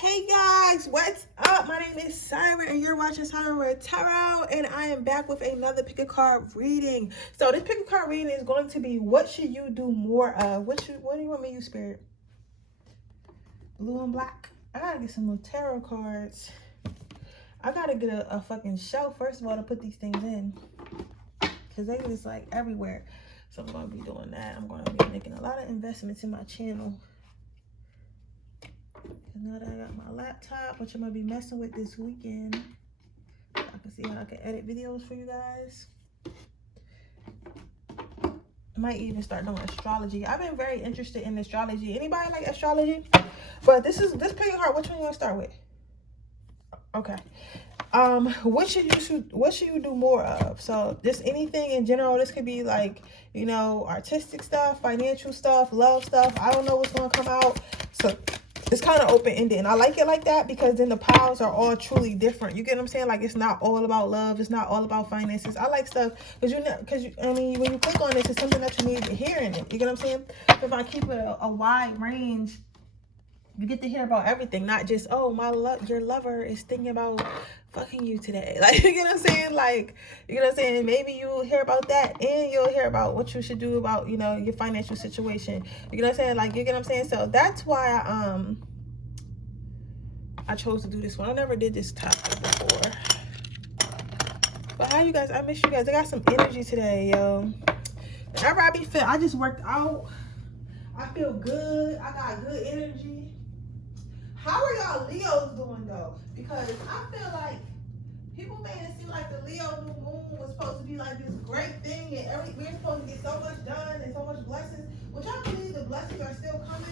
Hey guys, what's up? My name is Siren and you're watching Siren Redd Tarot, and I am back with another pick a card reading. So this pick a card reading is going to be what should you do more of? What do you want me to use, Spirit? Blue and black. I gotta get some more tarot cards. I gotta get a fucking shelf first of all to put these things in, because they just like everywhere. So I'm gonna be doing that. I'm gonna be making a lot of investments in my channel. Now that I got my laptop, which I'm gonna be messing with this weekend, I can see how I can edit videos for you guys. I might even start doing astrology. I've been very interested in astrology. Anybody like astrology? But this pick a card. Which one you want to start with? Okay. What should you do more of? So just anything in general. This could be like, you know, artistic stuff, financial stuff, love stuff. I don't know what's gonna come out. So it's kind of open-ended, and I like it like that because then the piles are all truly different. You get what I'm saying? Like, it's not all about love. It's not all about finances. I like stuff because I mean, when you click on this, it's something that you need to hear in it. You get what I'm saying? If I keep it a wide range, you get to hear about everything, not just, oh, your lover is thinking about fucking you today. Like, you get what I'm saying? Like, you know what I'm saying? Maybe you'll hear about that, and you'll hear about what you should do about, you know, your financial situation. You know what I'm saying? Like, you get what I'm saying? So that's why I chose to do this one. I never did this topic before. But how you guys? I miss you guys. I got some energy today, yo. Whenever I be fit, I just worked out. I feel good. I got good energy. How are y'all Leos doing though? Because I feel like people made it seem like the Leo new moon was supposed to be like this great thing, and we're supposed to get so much done and so much blessings, which I believe the blessings are still coming.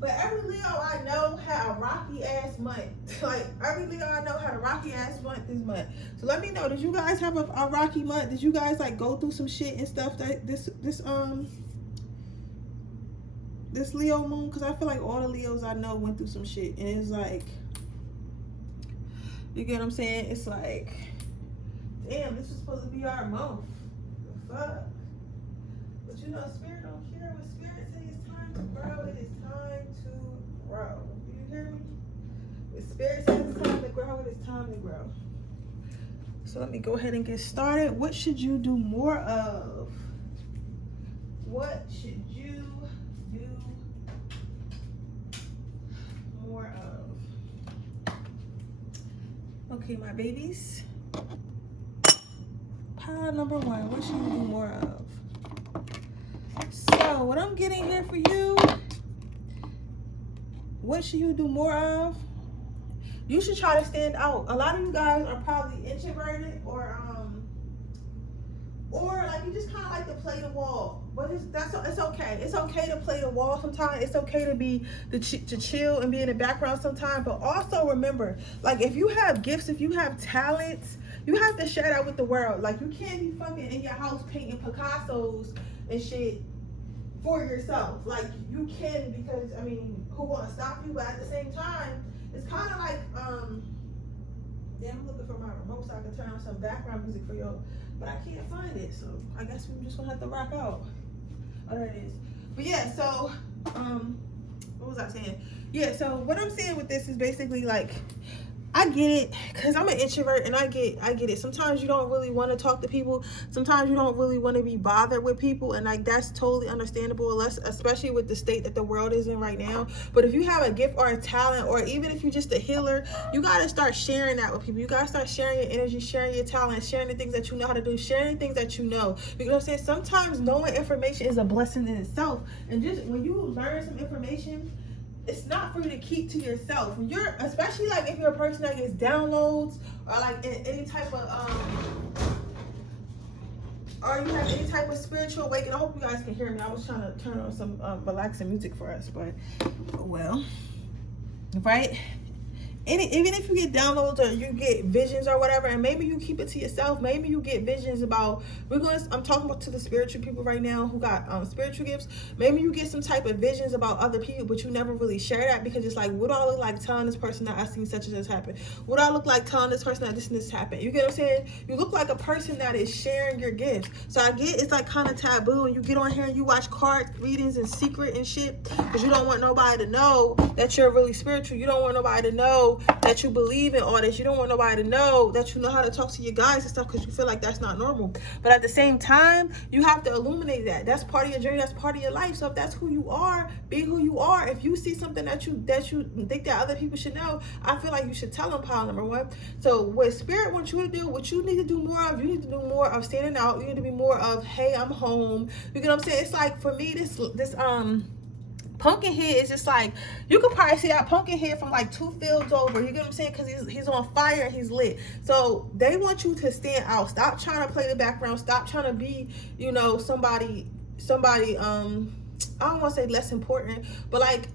But every Leo I know had a rocky ass month. Like, every Leo I know had a rocky ass month this month. So let me know, did you guys have a rocky month? Did you guys like go through some shit and stuff that this Leo moon? Because I feel like all the Leos I know went through some shit, and it's like, you get what I'm saying? It's like, damn, this was supposed to be our month. The fuck? But you know, Spirit don't care. When Spirit says it's time to grow, it is time to grow. Do you hear me? When Spirit says it's time to grow, it is time to grow. So let me go ahead and get started. What should you do more of? What should you do more of? Okay, my babies. Pile number one. What should you do more of? So what I'm getting here for you, what should you do more of? You should try to stand out. A lot of you guys are probably introverted, or like you just kind of like to play the wall. But it's okay. It's okay to play the wall sometimes. It's okay to chill and be in the background sometimes. But also remember, like, if you have gifts, if you have talents, you have to share that with the world. Like, you can't be fucking in your house painting Picassos and shit for yourself. Like, you can, because I mean, who want to stop you? But at the same time, it's kind of like damn, I'm looking for my remote so I can turn on some background music for y'all, but I can't find it, so I guess we're just gonna have to rock out. Oh, there it is. But yeah, so what was I saying? Yeah, so what I'm saying with this is basically like, I get it, because I'm an introvert, and I get it. Sometimes you don't really want to talk to people. Sometimes you don't really want to be bothered with people, and like, that's totally understandable, especially with the state that the world is in right now. But if you have a gift or a talent, or even if you're just a healer, you got to start sharing that with people. You got to start sharing your energy, sharing your talent, sharing the things that you know how to do, sharing things that you know. Because I'm saying, sometimes knowing information is a blessing in itself. And just when you learn some information, it's not for you to keep to yourself. When you're, especially like if you're a person that gets downloads, or like any type of or you have any type of spiritual awakening. I hope you guys can hear me. I was trying to turn on some relaxing music for us, but well, right? even if you get downloads or you get visions or whatever, and maybe you keep it to yourself, maybe you get visions about, I'm talking about to the spiritual people right now who got spiritual gifts. Maybe you get some type of visions about other people, but you never really share that, because it's like, what do I look like telling this person that I seen such and such happen? What do I look like telling this person that this and this happened? You get what I'm saying? You look like a person that is sharing your gifts. So I get it's like kind of taboo, and you get on here and you watch card readings in secret and shit, because you don't want nobody to know that you're really spiritual. You don't want nobody to know that you believe in all this. You don't want nobody to know that you know how to talk to your guys and stuff, because you feel like that's not normal. But at the same time, you have to illuminate that. That's part of your journey. That's part of your life. So if that's who you are, be who you are. If you see something that you think that other people should know, I feel like you should tell them, pile number one. So what spirit wants you to do, what you need to do more of, you need to do more of standing out. You need to be more of, hey, I'm home. You get what I'm saying? It's like, for me, this pumpkin head is just like, you could probably see that pumpkin head from like 2 fields over. You get what I'm saying? Because he's on fire and he's lit. So they want you to stand out. Stop trying to play the background. Stop trying to be, you know, somebody I don't want to say less important, but like,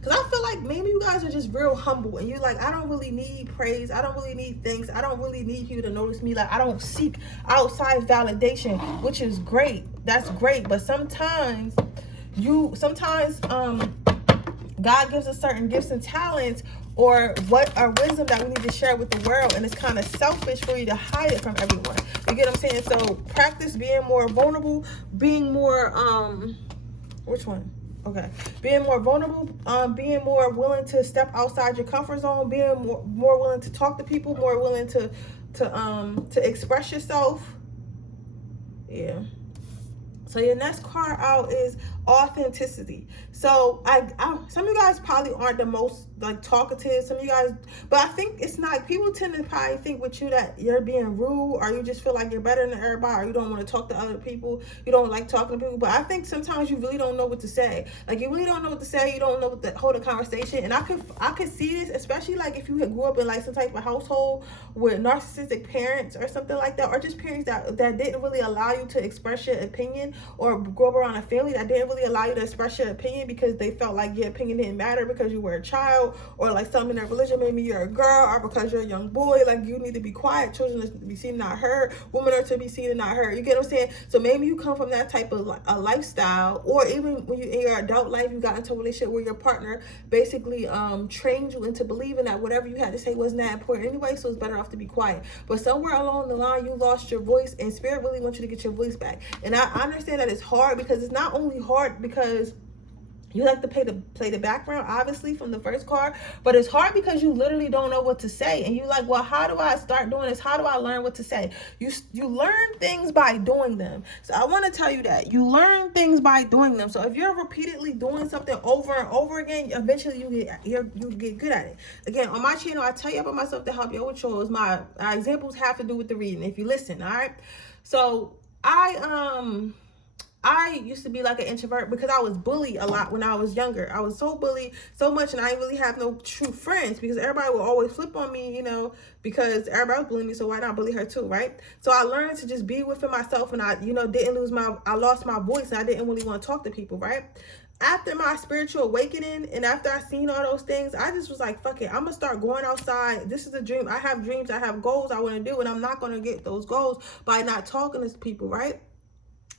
because I feel like maybe you guys are just real humble, and you're like, I don't really need praise. I don't really need thanks. I don't really need you to notice me. Like, I don't seek outside validation, which is great. That's great. But sometimes God gives us certain gifts and talents, or wisdom that we need to share with the world, and it's kind of selfish for you to hide it from everyone. You get what I'm saying? So practice being more vulnerable, being more which one? Okay, being more vulnerable, being more willing to step outside your comfort zone, being more willing to talk to people, more willing to express yourself. Yeah. So your next card out is authenticity. So some of you guys probably aren't the most like talkative, some of you guys, but I think it's not, people tend to probably think with you that you're being rude, or you just feel like you're better than everybody, or you don't want to talk to other people, you don't like talking to people. But I think sometimes you really don't know what to say. Like, you really don't know what to say, you don't know what to hold a conversation. And I could see this, especially like if you had grew up in like some type of household with narcissistic parents or something like that, or just parents that didn't really allow you to express your opinion, or grow up around a family that didn't really allow you to express your opinion because they felt like your opinion didn't matter because you were a child, or like something in their religion, maybe you're a girl, or because you're a young boy, like you need to be quiet. Children are to be seen and not heard. Women are to be seen and not heard. You get what I'm saying? So maybe you come from that type of a lifestyle, or even when you in your adult life, you got into a relationship where your partner basically trained you into believing that whatever you had to say wasn't that important anyway, so it's better off to be quiet. But somewhere along the line, you lost your voice, and spirit really wants you to get your voice back. And I understand that it's hard, because it's not only hard because you like to play the background, obviously, from the first card, but it's hard because you literally don't know what to say. And you're like, well, how do I start doing this? How do I learn what to say? You learn things by doing them. So I want to tell you that you learn things by doing them. So if you're repeatedly doing something over and over again, eventually you get good at it. Again, on my channel, I tell you about myself to help you with chores. My examples have to do with the reading, if you listen, all right? So I used to be like an introvert because I was bullied a lot when I was younger. I was so bullied so much, and I didn't really have no true friends because everybody would always flip on me, you know, because everybody was bullying me, so why not bully her too, right? So I learned to just be within myself, and I, you know, I lost my voice, and I didn't really want to talk to people, right? After my spiritual awakening, and after I seen all those things, I just was like, fuck it, I'm gonna start going outside. This is a dream. I have dreams, I have goals I want to do, and I'm not gonna get those goals by not talking to people, right?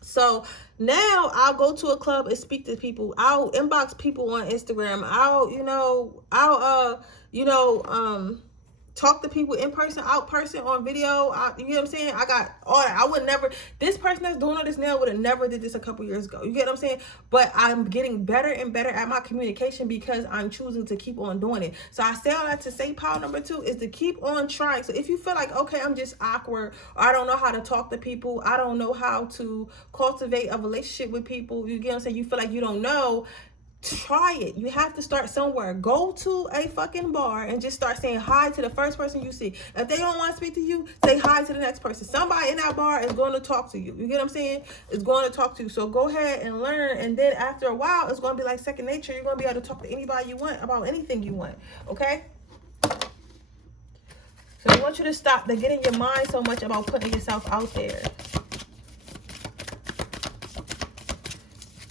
So now I'll go to a club and speak to people. I'll inbox people on Instagram. I'll talk to people in person, out person, on video. You get what I'm saying? I got all that. I would never, this person that's doing all this now would have never did this a couple years ago. You get what I'm saying? But I'm getting better and better at my communication because I'm choosing to keep on doing it. So I say all that to say, power number 2 is to keep on trying. So if you feel like, okay, I'm just awkward, or I don't know how to talk to people, I don't know how to cultivate a relationship with people, you get what I'm saying? You feel like you don't know, try it. You have to start somewhere. Go to a fucking bar and just start saying hi to the first person you see. If they don't want to speak to you, say hi to the next person. Somebody in that bar is going to talk to you. You get what I'm saying? It's going to talk to you. So go ahead and learn. And then after a while, it's going to be like second nature. You're going to be able to talk to anybody you want about anything you want. Okay? So I want you to stop getting your mind so much about putting yourself out there.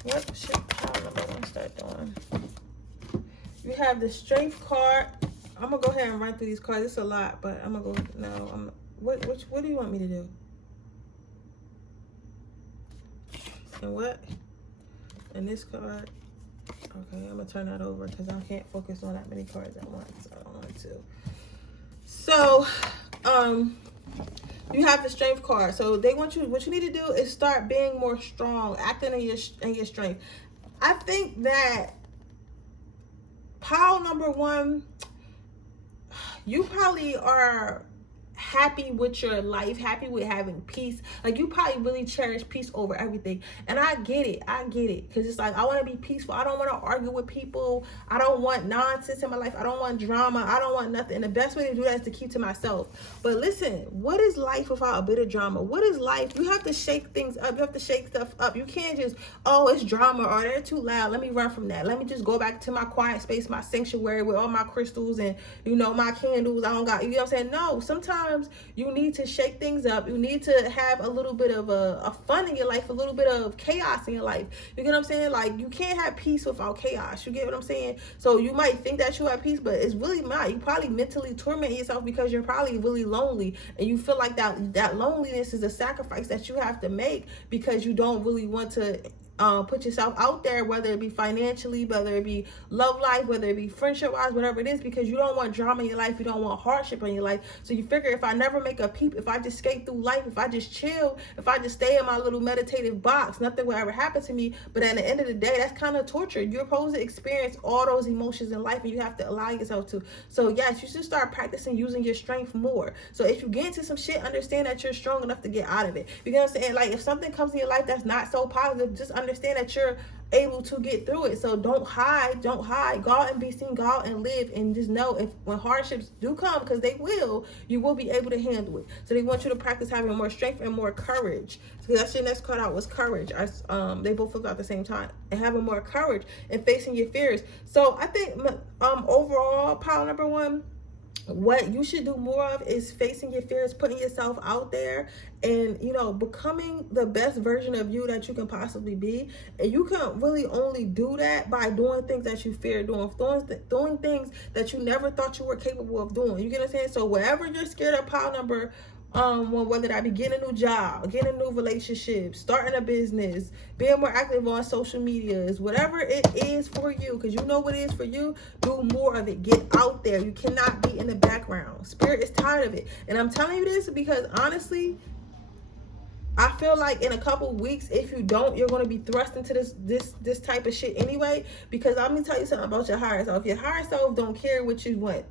What should I start doing? You have the strength card. I'm gonna go ahead and run through these cards. It's a lot, but I'm gonna go. No, what do you want me to do? And what? And this card. Okay, I'm gonna turn that over because I can't focus on that many cards at once. I don't want to. So, you have the strength card. So they want you. What you need to do is start being more strong, acting in your strength. I think that pile number one, you probably are happy with your life, happy with having peace. Like, you probably really cherish peace over everything. And I get it. Because it's like, I want to be peaceful. I don't want to argue with people. I don't want nonsense in my life. I don't want drama. I don't want nothing. And the best way to do that is to keep to myself. But listen, what is life without a bit of drama? What is life? You have to shake things up. You have to shake stuff up. You can't just, oh, it's drama, or they're too loud. Let me run from that. Let me just go back to my quiet space, my sanctuary with all my crystals and, my candles. I don't got, you know what I'm saying? No, sometimes you need to shake things up. You need to have a little bit of a fun in your life, a little bit of chaos in your life. You get what I'm saying? Like, you can't have peace without chaos. You get what I'm saying? So you might think that you have peace, but it's really not. You probably mentally torment yourself because you're probably really lonely, and you feel like that loneliness is a sacrifice that you have to make because you don't really want to put yourself out there, whether it be financially, whether it be love life, whether it be friendship wise, whatever it is, because you don't want drama in your life, you don't want hardship in your life. So you figure, if I never make a peep, if I just skate through life, if I just chill, if I just stay in my little meditative box, nothing will ever happen to me. But at the end of the day, that's kind of torture. You're supposed to experience all those emotions in life, and you have to allow yourself to. So yes, you should start practicing using your strength more. So if you get into some shit, understand that you're strong enough to get out of it. You know what I'm saying? Like, if something comes in your life that's not so positive, just understand that you're able to get through it. So don't hide. Go out and be seen, go out and live, and just know, if when hardships do come, because they will, you will be able to handle it. So they want you to practice having more strength and more courage. So that's your next card out, was courage. They both flipped out at the same time. And having more courage and facing your fears. So I think overall, pile number one, what you should do more of is facing your fears, putting yourself out there, and becoming the best version of you that you can possibly be. And you can really only do that by doing things that you fear doing, doing things that you never thought you were capable of doing. You get what I'm saying? So wherever you're scared of, pile number whether that be getting a new job, getting a new relationship, starting a business, being more active on social medias, whatever it is for you, because you know what it is for you, do more of it. Get out there. You cannot be in the background. Spirit is tired of it. And I'm telling you this because honestly, I feel like in a couple weeks, if you don't, you're going to be thrust into this type of shit anyway. Because I'm going to tell you something about your higher self. Your higher self don't care what you want.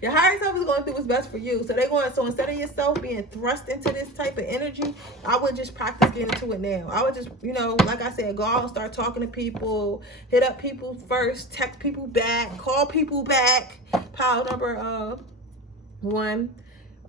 Your higher self is going to do what's best for you. So instead of yourself being thrust into this type of energy, I would just practice getting into it now. I would just, like I said, go out and start talking to people, hit up people first, text people back, call people back. Pile number one.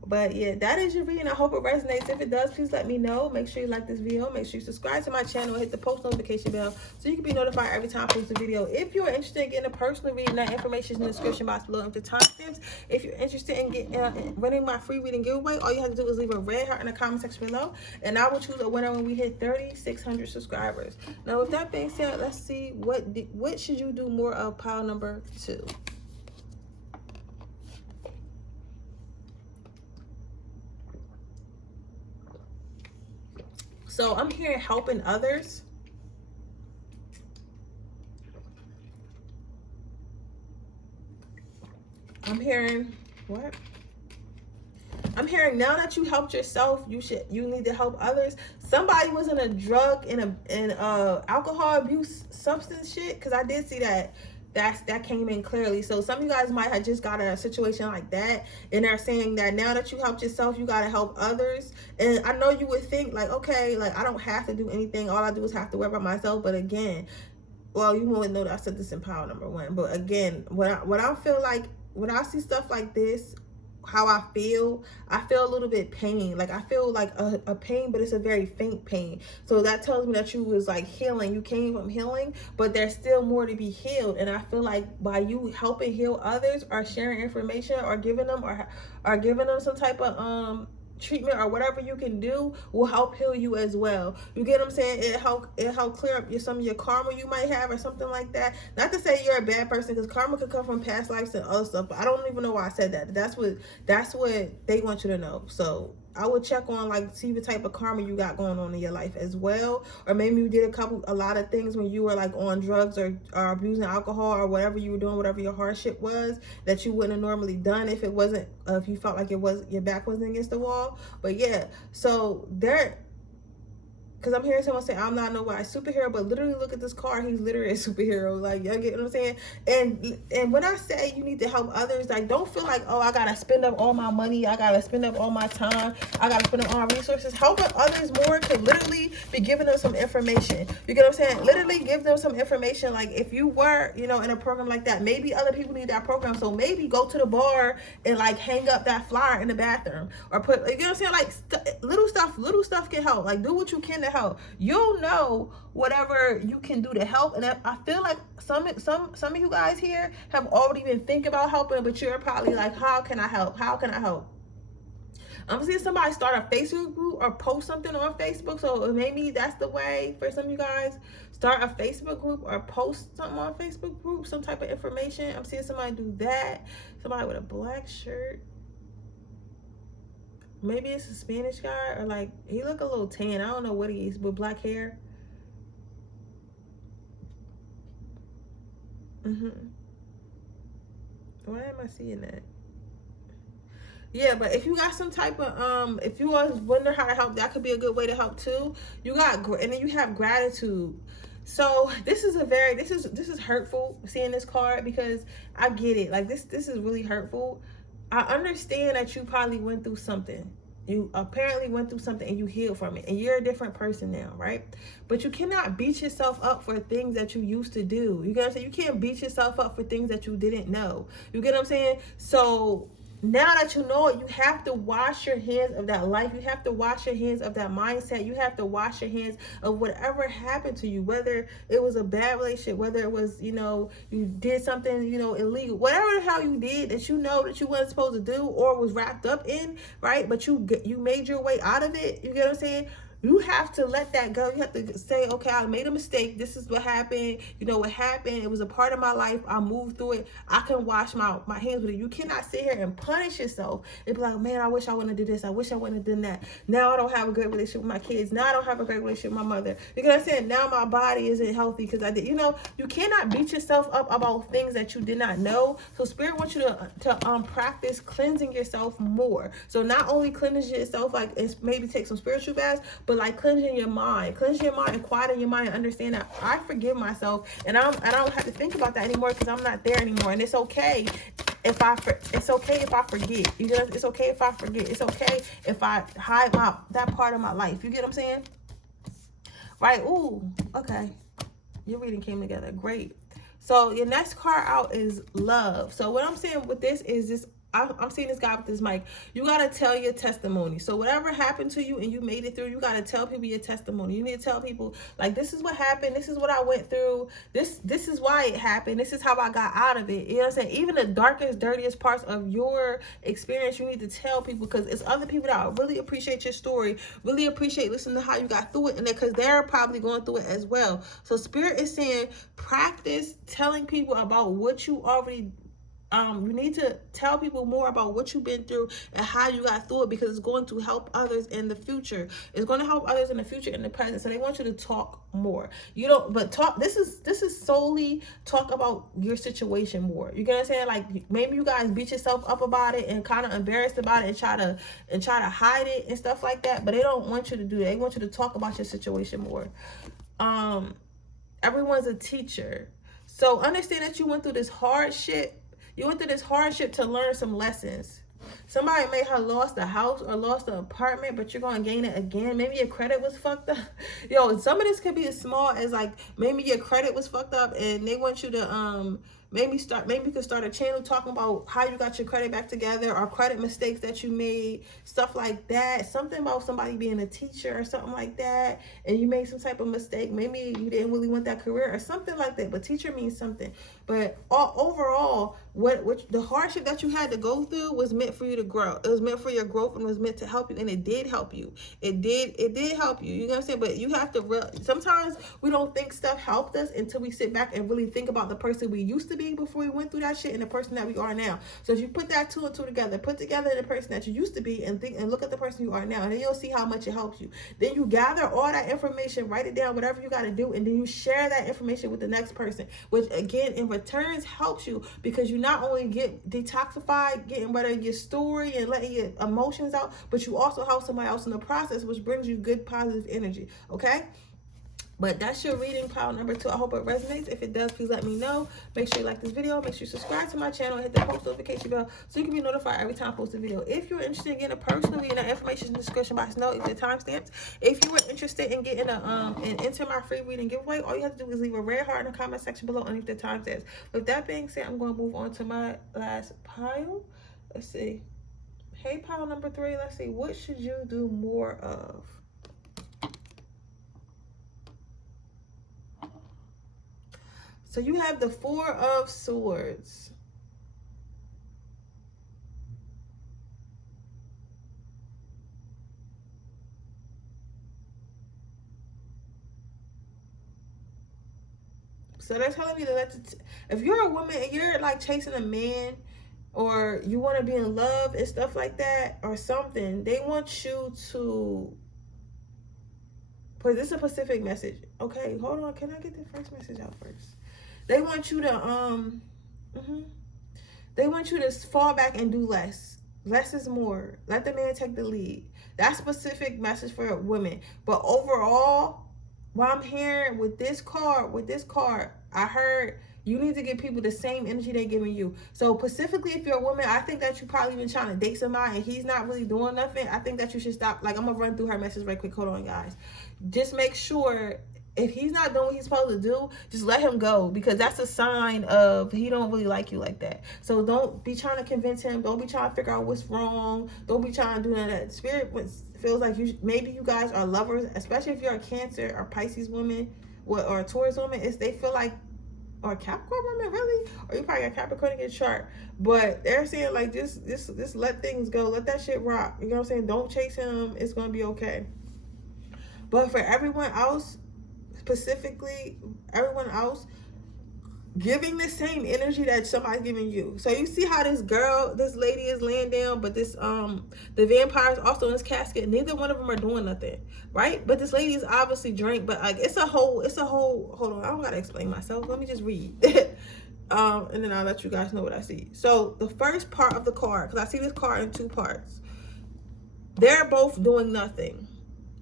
But yeah, that is your reading. I hope it resonates. If it does, please let me know. Make sure you like this video. Make sure you subscribe to my channel and hit the post notification bell so you can be notified every time I post a video. If you're interested in getting a personal reading, that information is in the description box below with the timestamps. If you're interested in winning my free reading giveaway, all you have to do is leave a red heart in the comment section below, and I will choose a winner when we hit 3,600 subscribers. Now, with that being said, let's see what should you do more of, pile number two. So I'm hearing helping others. I'm hearing what? I'm hearing now that you helped yourself, you need to help others. Somebody was in a drug and alcohol abuse substance shit, because I did see that. That came in clearly. So some of you guys might have just got a situation like that, and they're saying that now that you helped yourself, you got to help others. And I know you would think like, okay, like I don't have to do anything, all I do is have to worry about myself. But again, well, you won't know that I said this in pile number one, but again, what I feel like when I see stuff like this, how I feel a little bit pain. Like I feel like a pain, but it's a very faint pain. So that tells me that you was like healing. You came from healing, but there's still more to be healed. And I feel like by you helping heal others, or sharing information, or giving them some type of treatment or whatever you can do will help heal you as well. You get what I'm saying? It help clear up some of your karma you might have or something like that. Not to say you're a bad person, because karma could come from past lives and other stuff, but I don't even know why I said that. That's what they want you to know. So I would check on, like, see the type of karma you got going on in your life as well. Or maybe you did a lot of things when you were like on drugs or abusing alcohol or whatever you were doing, whatever your hardship was, that you wouldn't have normally done if it wasn't, if you felt like your back wasn't against the wall. But yeah, so there, because I'm hearing someone say, I'm not nobody's superhero, but literally look at this car. He's literally a superhero. Like, y'all get what I'm saying? And when I say you need to help others, like, don't feel like, oh, I got to spend up all my money. I got to spend up all my time. I got to spend up all my resources. Helping others more could literally be giving them some information. You get what I'm saying? Literally give them some information. Like, if you were, you know, in a program like that, maybe other people need that program. So maybe go to the bar and, like, hang up that flyer in the bathroom. Or put, you know what I'm saying? Like, little stuff can help. Like, do what you can to help. You'll know whatever you can do to help. And I feel like some of you guys here have already been thinking about helping, but you're probably like, how can I help? How can I help? I'm seeing somebody start a Facebook group or post something on Facebook. So maybe that's the way for some of you guys. Start a Facebook group or post something on Facebook group, some type of information. I'm seeing somebody do that. Somebody with a black shirt. Maybe it's a Spanish guy, or like, he look a little tan. I don't know what he is, with black hair. Why am I seeing that? Yeah, but if you got some type of, if you always wonder how to help, that could be a good way to help too. You got, and then you have gratitude. So this is this is hurtful, seeing this card, because I get it. Like, this is really hurtful. I understand that you probably went through something. You apparently went through something and you healed from it. And you're a different person now, right? But you cannot beat yourself up for things that you used to do. You get what I'm saying? You can't beat yourself up for things that you didn't know. You get what I'm saying? So now that you know it, you have to wash your hands of that life. You have to wash your hands of that mindset. You have to wash your hands of whatever happened to you, whether it was a bad relationship, whether it was, you know, you did something, you know, illegal, whatever the hell you did that you know that you wasn't supposed to do or was wrapped up in, right? But you made your way out of it. You get what I'm saying? You have to let that go. You have to say, okay, I made a mistake. This is what happened. You know what happened. It was a part of my life. I moved through it. I can wash my hands with it. You cannot sit here and punish yourself and be like, man, I wish I wouldn't have did this. I wish I wouldn't have done that. Now I don't have a great relationship with my kids. Now I don't have a great relationship with my mother. You know what I'm saying? Now my body isn't healthy because I did. You know, you cannot beat yourself up about things that you did not know. So Spirit wants you to practice cleansing yourself more. So not only cleansing yourself, like, it's maybe take some spiritual baths, but like cleansing your mind and quieting your mind and understand that I forgive myself and I don't have to think about that anymore because I'm not there anymore. And it's okay if I forget. You know, it's okay if I forget. It's okay if I hide that part of my life. You get what I'm saying? Right? Ooh, okay. Your reading came together. Great. So your next card out is love. So what I'm saying with this is this. I'm seeing this guy with this mic. You got to tell your testimony. So whatever happened to you and you made it through, you got to tell people your testimony. You need to tell people, like, this is what happened. This is what I went through. This is why it happened. This is how I got out of it. You know what I'm saying? Even the darkest, dirtiest parts of your experience, you need to tell people, because it's other people that really appreciate your story, really appreciate listening to how you got through it, and because they're probably going through it as well. So Spirit is saying, practice telling people about what you already you need to tell people more about what you've been through and how you got through it, because it's going to help others in the future. It's going to help others in the future, in the present. So they want you to talk more. This is solely talk about your situation more. You get what I'm saying? Like, maybe you guys beat yourself up about it and kind of embarrassed about it and try to hide it and stuff like that. But they don't want you to do that. They want you to talk about your situation more. Everyone's a teacher. So understand that you went through this hardship. You went through this hardship to learn some lessons. Somebody may have lost a house or lost an apartment, but you're going to gain it again. Maybe your credit was fucked up. Yo, some of this could be as small as, like, maybe your credit was fucked up and they want you to maybe you could start a channel talking about how you got your credit back together, or credit mistakes that you made, stuff like that. Something about somebody being a teacher or something like that, and you made some type of mistake. Maybe you didn't really want that career or something like that, but teacher means something. But overall, what the hardship that you had to go through was meant for you to grow. It was meant for your growth, and it was meant to help you, and it did help you. It did help you. You know what I'm saying? But you have to sometimes we don't think stuff helped us until we sit back and really think about the person we used to be before we went through that shit and the person that we are now. So if you put that two and two together, put together the person that you used to be and think and look at the person you are now, and then you'll see how much it helps you. Then you gather all that information, write it down, whatever you got to do, and then you share that information with the next person, which again in returns helps you, because you not only get detoxified, getting rid of your story and letting your emotions out, but you also help somebody else in the process, which brings you good positive energy. Okay, but that's your reading pile number 2. I hope it resonates. If it does, please let me know. Make sure you like this video. Make sure you subscribe to my channel and hit the post notification bell so you can be notified every time I post a video. If you're interested in getting a personal reading, the information in the description box below is the timestamps. If you were interested in getting and enter my free reading giveaway, all you have to do is leave a red heart in the comment section below underneath the timestamps. With that being said, I'm going to move on to my last pile. Let's see. Hey, pile number 3. Let's see. What should you do more of? So you have the 4 of Swords. So they're telling me that if you're a woman and you're like chasing a man, or you want to be in love and stuff like that or something, they want you to, but this is a specific message. Okay, hold on. Can I get the first message out first? They want you to they want you to fall back and do less. Less is more. Let the man take the lead. That's specific message for women. But overall, what I'm hearing with this card, I heard you need to give people the same energy they're giving you. So specifically, if you're a woman, I think that you probably been trying to date somebody and he's not really doing nothing. I think that you should stop. Like, I'm gonna run through her message right quick. Hold on, guys. Just make sure, if he's not doing what he's supposed to do, just let him go, because that's a sign of he don't really like you like that. So don't be trying to convince him. Don't be trying to figure out what's wrong. Don't be trying to do none of that. Spirit feels like maybe you guys are lovers, especially if you're a Cancer or Pisces woman or a Taurus woman. They feel like, or Capricorn woman, really, or you probably got Capricorn in your chart, but they're saying like just let things go, let that shit rock. You know what I'm saying? Don't chase him. It's gonna be okay. But for everyone else, specifically everyone else, giving the same energy that somebody's giving you. So you see how this lady is laying down, but this the vampire is also in his casket. Neither one of them are doing nothing, right? But this lady is obviously drank, but like it's a whole hold on, I don't gotta explain myself, let me just read. And then I'll let you guys know what I see. So the first part of the card, because I see this card in 2 parts, they're both doing nothing,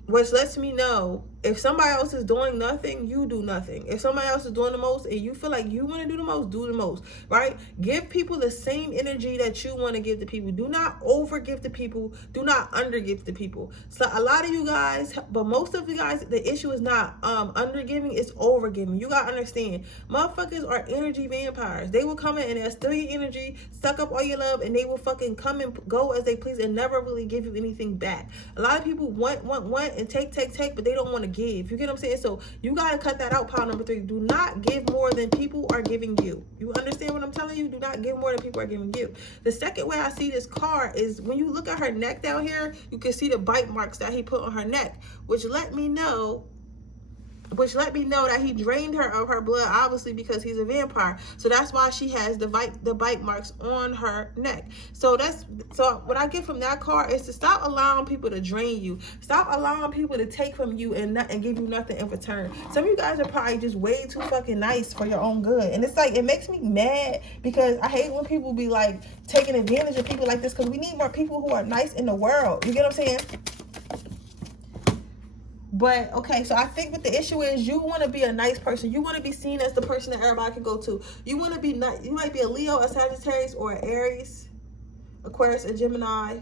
which lets me know if somebody else is doing nothing, you do nothing. If somebody else is doing the most and you feel like you want to do the most, right? Give people the same energy that you want to give to people. Do not over give to people. Do not under give to people. So a lot of you guys, but most of you guys, the issue is not under giving, it's over giving. You got to understand, motherfuckers are energy vampires. They will come in and they'll steal your energy, suck up all your love, and they will fucking come and go as they please and never really give you anything back. A lot of people want and take, but they don't want to give. You get what I'm saying? So you got to cut that out, pile number 3. Do not give more than people are giving you. You understand what I'm telling you? Do not give more than people are giving you. The second way I see this card is when you look at her neck down here, you can see the bite marks that he put on her neck, which let me know that he drained her of her blood, obviously, because he's a vampire. So that's why she has the bite marks on her neck. So what I get from that card is to stop allowing people to drain you. Stop allowing people to take from you and give you nothing in return. Some of you guys are probably just way too fucking nice for your own good. And it's like, it makes me mad, because I hate when people be like taking advantage of people like this, because we need more people who are nice in the world. You get what I'm saying? But okay, so I think what the issue is, you want to be a nice person. You want to be seen as the person that everybody can go to. You want to be nice. You might be a Leo, a Sagittarius, or an Aries, Aquarius, a Gemini,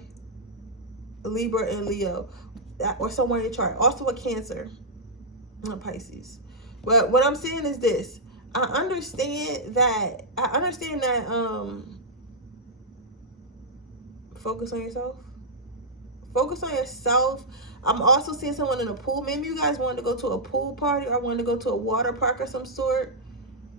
a Libra, and Leo, or somewhere in your chart. Also a Cancer, not Pisces. But what I'm saying is this: I understand that. Focus on yourself. Focus on yourself. I'm also seeing someone in a pool. Maybe you guys wanted to go to a pool party or wanted to go to a water park or some sort.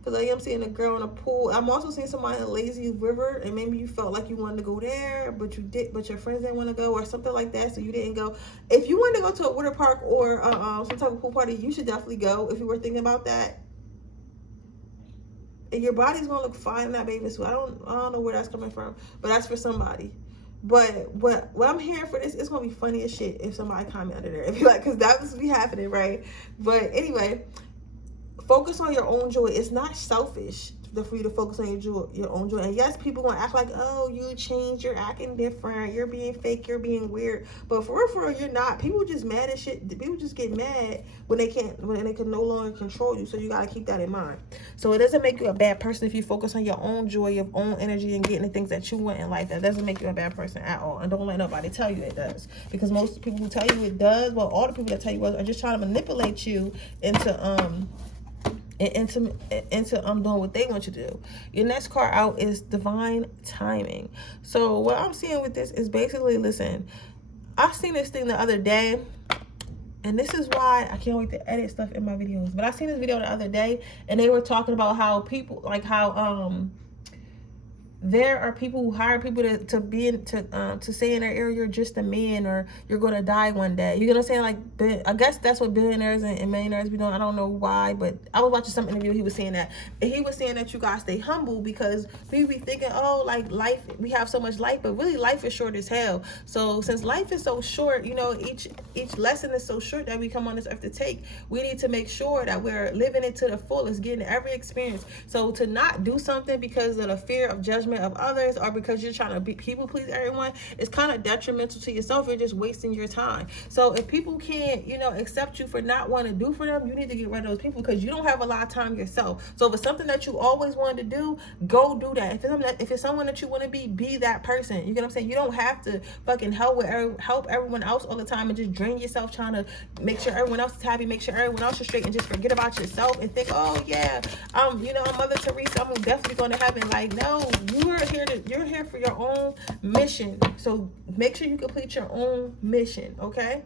Because I am seeing a girl in a pool. I'm also seeing somebody in a lazy river, and maybe you felt like you wanted to go there, but your friends didn't want to go, or something like that, so you didn't go. If you wanted to go to a water park or some type of pool party, you should definitely go if you were thinking about that. And your body's gonna look fine in that bathing suit. I don't know where that's coming from, but that's for somebody. But what I'm hearing for this, it's gonna be funny as shit if somebody comment under there. If you like, because that was be happening, right? But anyway, focus on your own joy. It's not selfish for you to focus on your own joy. And yes, people gonna act like, oh, you changed, you're acting different, you're being fake, you're being weird. But for real, you're not. People just mad as shit. People just get mad when they can no longer control you. So you gotta keep that in mind. So it doesn't make you a bad person if you focus on your own joy, your own energy, and getting the things that you want in life. That doesn't make you a bad person at all. And don't let nobody tell you it does. Because most people who tell you it does, well, all the people that tell you are just trying to manipulate you into doing what they want you to do. Your next card out is divine timing. So what I'm seeing with this is basically, listen, I seen this thing the other day, and this is why I can't wait to edit stuff in my videos. But I seen this video the other day, and they were talking about how people, like how there are people who hire people to say in their ear, you're just a man, or you're gonna die one day. You know what I'm saying? Like, I guess that's what billionaires and millionaires be doing. I don't know why, but I was watching some interview. He was saying that, and he was saying that you guys stay humble, because people be thinking, oh, like life, we have so much life, but really life is short as hell. So since life is so short, you know, each lesson is so short that we come on this earth to take. We need to make sure that we're living it to the fullest, getting every experience. So to not do something because of the fear of judgment of others, or because you're trying to people please everyone, is kind of detrimental to yourself. You're just wasting your time. So if people can't, you know, accept you for not wanting to do for them, you need to get rid of those people, because you don't have a lot of time yourself. So if it's something that you always wanted to do, go do that. If it's someone that you want to be that person. You get what I'm saying? You don't have to fucking help everyone else all the time and just drain yourself trying to make sure everyone else is happy, make sure everyone else is straight, and just forget about yourself and think, oh yeah, you know, I'm Mother Teresa, I'm definitely going to heaven. Like, no, you're here for your own mission. So make sure you complete your own mission, okay?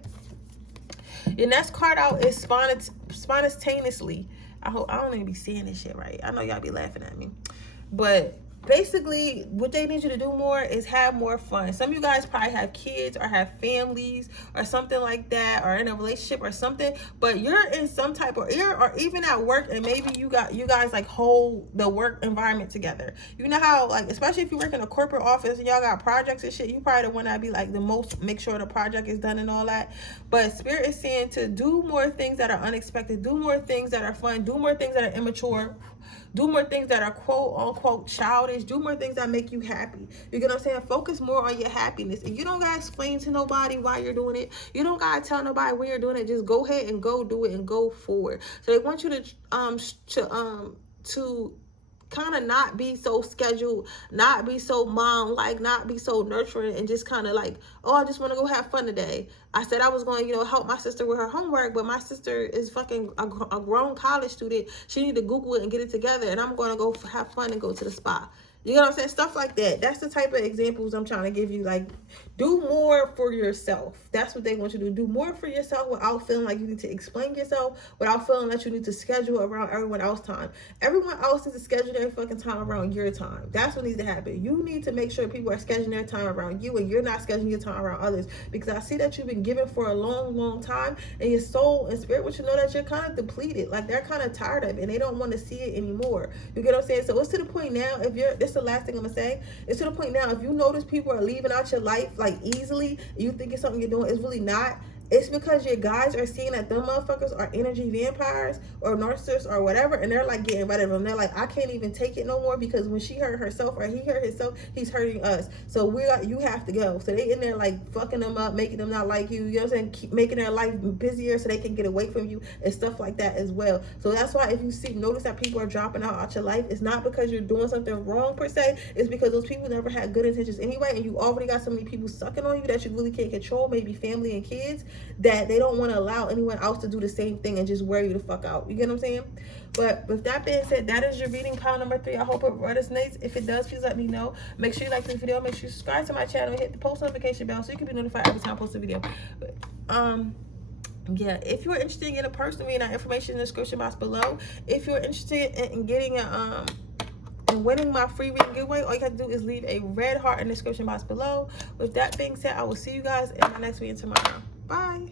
Your next card out is spontaneously. I don't even be seeing this shit right. I know y'all be laughing at me, but basically what they need you to do more is have more fun. Some of you guys probably have kids or have families or something like that, or in a relationship or something, but you're in some type of, or even at work, and maybe you guys like hold the work environment together. You know how, like, especially if you work in a corporate office and y'all got projects and shit, you probably the one that be like the most, make sure the project is done and all that. But Spirit is saying to do more things that are unexpected, do more things that are fun, do more things that are immature, do more things that are quote unquote childish, do more things that make you happy. You get what I'm saying? Focus more on your happiness. And you don't gotta explain to nobody why you're doing it. You don't gotta tell nobody when you're doing it. Just go ahead and go do it and go forward. So they want you to kind of not be so scheduled, not be so mom-like, not be so nurturing, and just kind of like, oh, I just want to go have fun today. I said I was going to, you know, help my sister with her homework, but my sister is fucking a grown college student. She need to Google it and get it together, and I'm going to go have fun and go to the spa. You know what I'm saying? Stuff like that. That's the type of examples I'm trying to give you. Like, do more for yourself. That's what they want you to do. Do more for yourself without feeling like you need to explain yourself, without feeling that you need to schedule around everyone else's time. Everyone else needs to schedule their fucking time around your time. That's what needs to happen. You need to make sure people are scheduling their time around you, and you're not scheduling your time around others. Because I see that you've been giving for a long, long time, and your soul and spirit want you to know that you're kind of depleted. Like, they're kind of tired of it, and they don't want to see it anymore. You get what I'm saying? So it's to the point now, if you're, this is the last thing I'm gonna say, it's to the point now, if you notice people are leaving out your life like easily, you think it's something you're doing, it's really not. It's because your guys are seeing that them motherfuckers are energy vampires or narcissists or whatever, and they're like getting rid of them. They're like, I can't even take it no more, because when she hurt herself or he hurt himself, he's hurting us. So you have to go. So they in there like fucking them up, making them not like you. You know what I'm saying? Keep making their life busier so they can get away from you and stuff like that as well. So that's why if you notice that people are dropping out your life, it's not because you're doing something wrong per se. It's because those people never had good intentions anyway, and you already got so many people sucking on you that you really can't control, maybe family and kids, that they don't want to allow anyone else to do the same thing and just wear you the fuck out. You get what I'm saying? But with that being said, that is your reading pile number 3. I hope it resonates. If it does, please let me know. Make sure you like this video. Make sure you subscribe to my channel and hit the post notification bell so you can be notified every time I post a video. But, yeah, if you're interested in getting a personal reading, that information in the description box below. If you're interested in getting a and winning my free reading giveaway, all you have to do is leave a red heart in the description box below. With that being said, I will see you guys in my next reading tomorrow. Bye.